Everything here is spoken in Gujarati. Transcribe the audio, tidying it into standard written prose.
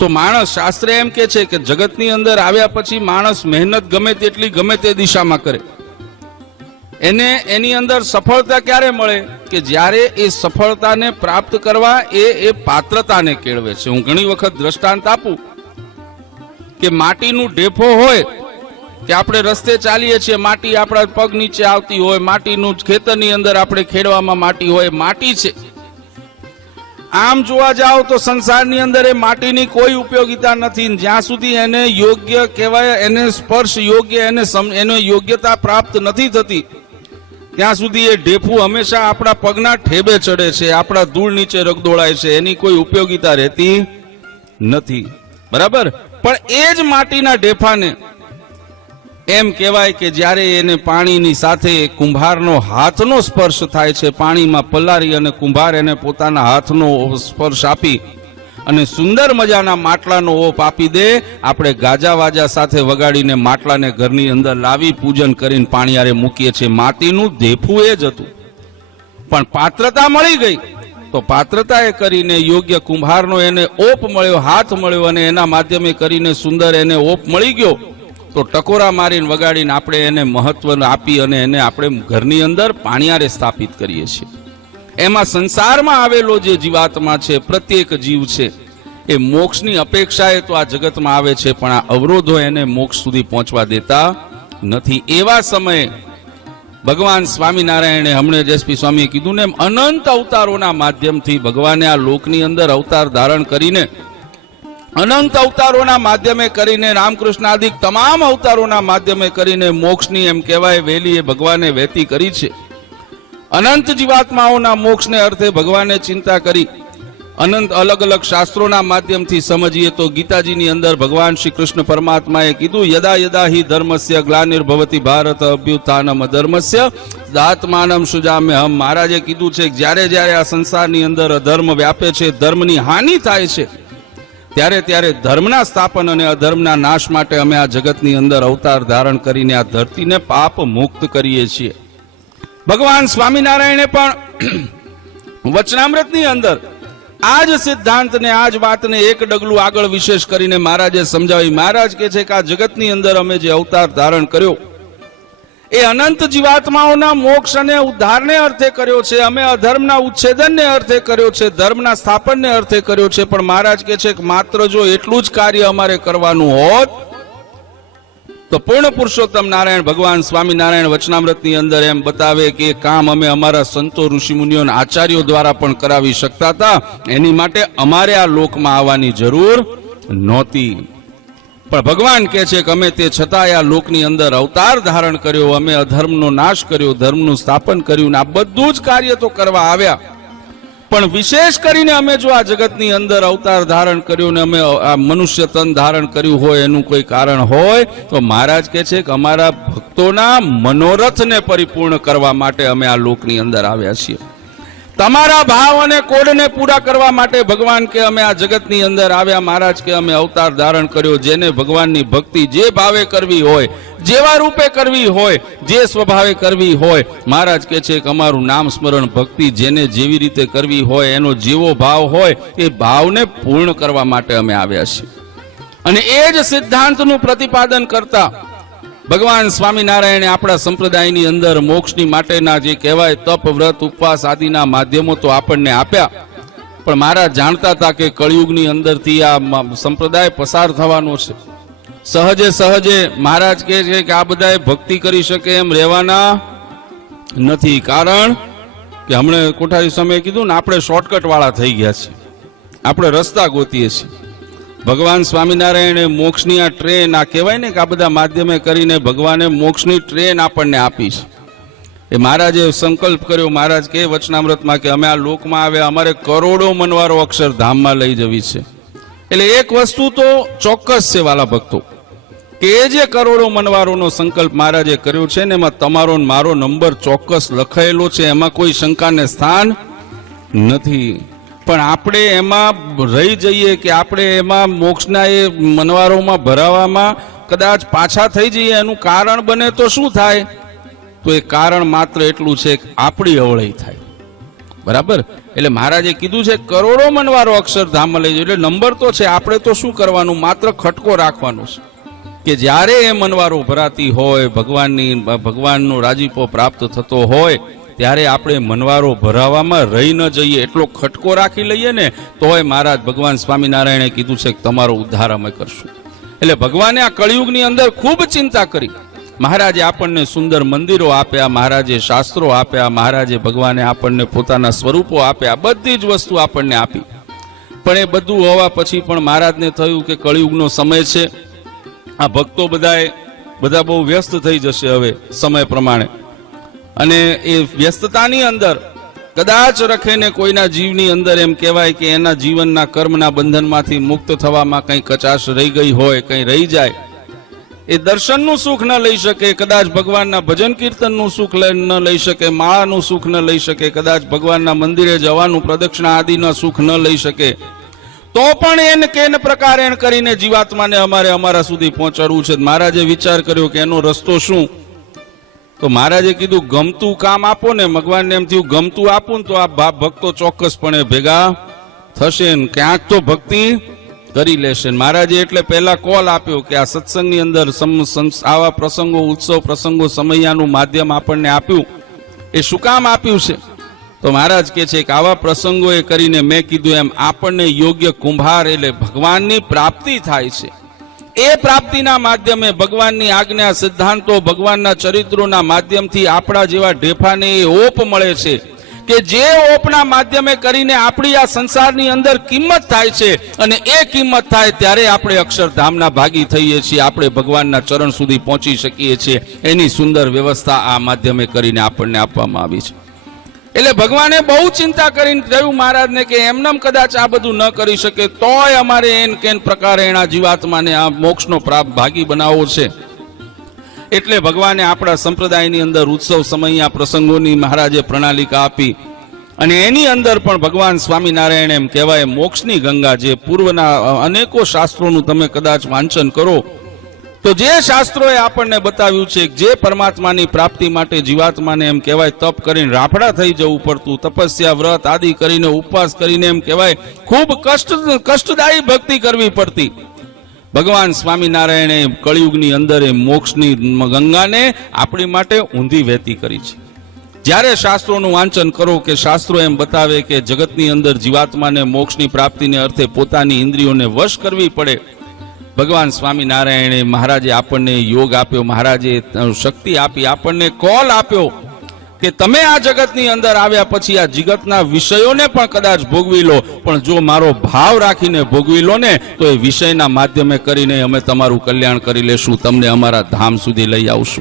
તો માણસ, શાસ્ત્ર એમ કે છે કે જગતની અંદર આવ્યા પછી માણસ મહેનત ગમે તેટલી ગમે તે દિશામાં કરે, એને એની અંદર સફળતા ક્યારે મળે કે જ્યારે એ સફળતાને પ્રાપ્ત કરવા એ પાત્રતાને કેળવે છે. હું ઘણી વખત દ્રષ્ટાંત આપું કે માટીનું ઢેફો હોય કે આપણે રસ્તે ચાલીએ છીએ, માટી આપણા પગ નીચે આવતી હોય, માટીનું ખેતરની અંદર આપણે ખેડવામાં માટી હોય, માટી છે. આમ જોવા જાઓ તો સંસારની અંદર એ માટીની કોઈ ઉપયોગિતા નથી. જ્યાં સુધી એને યોગ્ય કહેવાય, એને સ્પર્શ યોગ્ય, એને યોગ્યતા પ્રાપ્ત નથી થતી, ત્યાં સુધી એ ઢેફું હંમેશા આપણા પગના ઠેબે ચડે છે, આપણા ધૂળ નીચે રગદોળાય છે, એની કોઈ ઉપયોગિતા રહેતી નથી. બરાબર? પણ એ જ માટીના ઢેફાને એમ કહેવાય કે જ્યારે એને પાણીની સાથે કુંભારનો હાથનો સ્પર્શ થાય છે, પાણીમાં પલારી અને કુંભાર એને પોતાના હાથનો સ્પર્શ આપી અને સુંદર મજાના માટલાનો ઓપ આપી દે, આપણે ગાજા વાજા સાથે વગાડીને માટલાને ઘરની અંદર લાવી પૂજન કરીને પાણીયારે મૂકીએ છીએ. માટીનું ઢેફું એ જ હતું. પણ પાત્રતા મળી ગઈ તો પાત્રતા એ કરીને યોગ્ય કુંભારનો એને ઓપ મળ્યો, હાથ મળ્યો અને એના માધ્યમે કરીને સુંદર એને ઓપ મળી ગયો, તો ટકોરા મારીને વગાડીને આપણે એને મહત્વ આપી અને એને આપણે ઘરની અંદર પાણીયારે સ્થાપિત કરીએ છીએ. એમાં સંસારમાં આવેલો જે જીવાત્મા છે, પ્રત્યેક જીવ છે, એ મોક્ષની અપેક્ષાએ તો આ જગતમાં આવે છે, પણ આ અવરોધો એને મોક્ષ સુધી પહોંચવા દેતા નથી. એવા સમયે ભગવાન સ્વામિનારાયણે હમણાં જેસપી સ્વામીએ કીધું ને એમ અનંત અવતારોના માધ્યમથી ભગવાને આ લોકની અંદર અવતાર ધારણ કરીને, અનંત અવતારોના માધ્યમે કરીને, રામકૃષ્ણ આદિ તમામ અવતારોના માધ્યમે કરીને મોક્ષની એમ કહેવાય વેલી એ ભગવાને વહેતી કરી છે. અનંત જીવાત્માઓના મોક્ષને અર્થે ભગવાને ચિંતા કરી. અનંત અલગ અલગ શાસ્ત્રોના માધ્યમથી સમજીએ તો ગીતાજીની અંદર ભગવાન શ્રી કૃષ્ણ પરમાત્માએ કીધું, યદા યદા હિ ધર્મસ્ય ગ્લાનિર્ભવતિ ભારત અભ્યુત્થાનમ અધર્મસ્ય દાત્માનમ સુજામ્યહમ. મહારાજે કીધું છે કે જ્યારે જ્યારે આ સંસારની અંદર અધર્મ વ્યાપે છે, ધર્મની હાનિ થાય છે, ત્યારે ત્યારે ધર્મના સ્થાપન અને અધર્મના નાશ માટે અમે આ જગતની અંદર અવતાર ધારણ કરીને આ ધરતીને પાપ મુક્ત કરીએ છીએ. ભગવાન સ્વામિનારાયણે પણ વચનામૃતની અંદર આ જ સિદ્ધાંતને, આ જ વાતને એક ડગલું આગળ વિશેષ કરીને મહારાજે સમજાવી. મહારાજ કહે છે કે આ જગતની અંદર અમે જે અવતાર ધારણ કર્યો એ અનંત જીવાત્માઓના મોક્ષ અને ઉદ્ધારને અર્થે કર્યો છે. અમે અધર્મના ઉચ્છેદનને અર્થે કર્યો છે, ધર્મના સ્થાપનને અર્થે કર્યો છે. પણ મહારાજ કહે છે કે માત્ર જો એટલું જ કાર્ય અમારે કરવાનું હોત તો પૂર્ણ પુરુષોત્તમ નારાયણ ભગવાન સ્વામિનારાયણ વચનામૃતની અંદર એમ બતાવે કે કામ અમે અમારા સંતો ઋષિમુનિઓ અને આચાર્યો દ્વારા પણ કરાવી શકતા હતા. એની માટે અમારે આ લોકમાં આવવાની જરૂર નહોતી. પણ ભગવાન કહે છે કે અમે તે છતાંય આ લોકની અંદર અવતાર ધારણ કર્યો, અમે અધર્મનો નાશ કર્યો, ધર્મનું સ્થાપન કર્યું, ને આ બધું જ કાર્ય તો કરવા આવ્યા. પણ વિશેષ કરીને અમે જો આ જગતની અંદર અવતાર ધારણ કર્યું ને અમે આ મનુષ્ય તન ધારણ કર્યું હોય એનું કોઈ કારણ હોય તો મહારાજ કહે છે કે અમારા ભક્તોના મનોરથને પરિપૂર્ણ કરવા માટે અમે આ લોકની અંદર આવ્યા છીએ. તમારા ભાવ અને કોડને પૂરા કરવા માટે ભગવાન કે અમે આ જગતની અંદર આવ્યા. મહારાજ કે અમે અવતાર ધારણ કર્યો. જેને ભગવાનની ભક્તિ જે ભાવે કરવી હોય, જેવા રૂપે કરવી હોય, જે સ્વભાવે કરવી હોય, મહારાજ કે છે કે અમારું નામ સ્મરણ ભક્તિ જેને જેવી રીતે કરવી હોય, એનો જેવો ભાવ હોય એ ભાવને પૂર્ણ કરવા માટે અમે આવ્યા છીએ. અને એ જ સિદ્ધાંતનું પ્રતિપાદન કરતા ભગવાન સ્વામિનારાયણે આપણા સંપ્રદાયની અંદર મોક્ષની માટેના જે કહેવાય તપ, વ્રત, ઉપવાસ આદિના માધ્યમો તો આપણને આપ્યા. પણ મહારાજ જાણતા હતા કે કળિયુગની અંદરથી આ સંપ્રદાય પસાર થવાનો છે. સહજે સહજે મહારાજ કહે છે કે આ બધાએ ભક્તિ કરી શકે એમ રહેવાના નથી. કારણ કે હમણાં કોઠારી સમયે કીધું ને, આપણે શોર્ટકટ વાળા થઈ ગયા છીએ, આપણે રસ્તા ગોતીએ છીએ. ભગવાન સ્વામિનારાયણે મોક્ષની આ ટ્રેન, આ કહેવાય ને કે આ બધા માધ્યમે કરીને ભગવાને મોક્ષની ટ્રેન આપણને આપી છે. એ મહારાજે સંકલ્પ કર્યો. મહારાજ કે વચનામૃતમાં કે અમે આ લોકમાં આવ્યા, અમારે કરોડો મનવારો અક્ષરધામમાં લઈ જવી છે. એટલે એક વસ્તુ તો ચોક્કસ છે વાલા ભક્તો, કે એ જે કરોડો મનવારોનો સંકલ્પ મહારાજે કર્યો છે ને એમાં તમારો મારો નંબર ચોક્કસ લખાયેલો છે, એમાં કોઈ શંકાને સ્થાન નથી. પણ આપણે એમાં રહી જઈએ કે આપણે એમાં મોક્ષના એ મનવારોમાં ભરાવામાં કદાચ પાછા થઈ જઈએ, એનું કારણ બને તો શું થાય? તો એ કારણ માત્ર એટલું છે કે આપણી અવળઈ થાય. બરાબર. એટલે મહારાજે કીધું છે કરોડો મનવારો અક્ષરધામમાં લઈ જાય. એટલે નંબર તો છે, આપણે તો શું કરવાનું, માત્ર ખટકો રાખવાનો છે કે જ્યારે એ મનવારો ભરાતી હોય, ભગવાનનો રાજીપો પ્રાપ્ત થતો હોય, ત્યારે આપણે મનવારો ભરાવામાં રહી ન જઈએ, એટલો ખટકો રાખી લઈએ ને તોય મહારાજ ભગવાન સ્વામિનારાયણે કીધું છે કે તમારો ઉદ્ધાર અમે કરશું. એટલે ભગવાને આ કળિયુગની અંદર ખૂબ ચિંતા કરી. મહારાજે આપણને સુંદર મંદિરો આપ્યા, મહારાજે શાસ્ત્રો આપ્યા, મહારાજે ભગવાને આપણને પોતાના સ્વરૂપો આપ્યા, બધી જ વસ્તુ આપણને આપી. પણ એ બધું હોવા પછી પણ મહારાજને થયું કે કળિયુગનો સમય છે, આ ભક્તો બધા બહુ વ્યસ્ત થઈ જશે હવે સમય પ્રમાણે, અને એ વ્યસ્તતાની અંદર કદાચ રખેને કોઈના જીવની અંદર એમ કહેવાય કે એના જીવનના કર્મના બંધનમાંથી મુક્ત થવામાં કંઈ કચાશ રહી ગઈ હોય, કંઈ રહી જાય, એ દર્શનનું સુખ ન લઈ શકે, કદાચ ભગવાનના ભજન કીર્તનનું સુખ ન લઈ શકે, માળાનું સુખ ન લઈ શકે, કદાચ ભગવાનના મંદિરે જવાનું પ્રદક્ષિણા આદિના સુખ ન લઈ શકે, તો પણ એને કેન પ્રકારે કરીને જીવાત્માને અમારા સુધી પહોંચાડવું છે. મહારાજે વિચાર કર્યો કે એનો રસ્તો શું? તો મહારાજે કીધું ગમતું કામ આપો ને. ભગવાનને એમ થયું ગમતું આપું ને તો આ ભક્તો ચોક્કસપણે ભેગા થશે ને ક્યાંક તો ભક્તિ કરી લેશે. મહારાજે એટલે પહેલા કોલ આપ્યો કે આ સત્સંગની અંદર આવા પ્રસંગો, ઉત્સવ પ્રસંગો, સમયાનું માધ્યમ આપણને આપ્યું. એ શું કામ આપ્યું છે? તો મહારાજ કહે છે કે આવા પ્રસંગોએ કરીને મેં કીધું એમ આપણને યોગ્ય કુંભાર એટલે ભગવાનની પ્રાપ્તિ થાય છે. એ પ્રાપ્તિના માધ્યમે ભગવાનની આજ્ઞા, સિદ્ધાંતો, ભગવાનના ચરિત્રોના માધ્યમથી આપણા જેવા ઢેફાને એ ઓપ મળે છે કે જે ઓપના માધ્યમે કરીને આપણી આ સંસારની અંદર કિંમત થાય છે, અને એ કિંમત થાય ત્યારે આપણે અક્ષરધામના ભાગી થઈએ છીએ, આપણે ભગવાનના ચરણ સુધી પહોંચી શકીએ છીએ. એની સુંદર વ્યવસ્થા આ માધ્યમે કરીને આપણને આપવામાં આવી છે. એટલે ભગવાને બહુ ચિંતા કરીને કહ્યું મહારાજને કે એમનેમ કદાચ આ બધું ન કરી શકે તોય અમારે એન કેન પ્રકારે એના જીવાત્માને આ મોક્ષનો પ્રાપ્ત ભાગી બનાવવો છે. એટલે ભગવાને આપણા સંપ્રદાયની અંદર ઉત્સવ સમયના પ્રસંગોની મહારાજે પ્રણાલિકા આપી, અને એની અંદર પણ ભગવાન સ્વામિનારાયણ એમ કહેવાય મોક્ષની ગંગા, જે પૂર્વના અનેકો શાસ્ત્રોનું તમે કદાચ વાંચન કરો તો જે શાસ્ત્રોએ આપણને બતાવ્યું છે જે પરમાત્માની પ્રાપ્તિ માટે જીવાત્માને એમ કહેવાય તપ કરીને રાફડા થઈ જવું પડતું, તપસ્યા, વ્રત આદિ કરીને, ઉપવાસ કરીને એમ કહેવાય ખૂબ કષ્ટદાયી ભક્તિ કરવી પડતી. ભગવાન સ્વામિનારાયણે કળિયુગની અંદર એ મોક્ષની ગંગાને આપણી માટે ઊંધી વહેતી કરી છે. જ્યારે શાસ્ત્રોનું વાંચન કરો કે શાસ્ત્રો એમ બતાવે કે જગતની અંદર જીવાત્માને મોક્ષની પ્રાપ્તિને અર્થે પોતાની ઇન્દ્રિયોને વશ કરવી પડે, ભગવાન સ્વામિનારાયણે મહારાજે આપણને યોગ આપ્યો, મહારાજે શક્તિ આપી, આપણને કોલ આપ્યો કે તમે આ જગતની અંદર આવ્યા પછી આ જગતના વિષયોને પણ કદાચ ભોગવી લો, પણ જો મારો ભાવ રાખીને ભોગવી લો ને તો એ વિષયના માધ્યમે કરીને અમે તમારું કલ્યાણ કરી લેશું, તમને અમારા ધામ સુધી લઈ આવશું.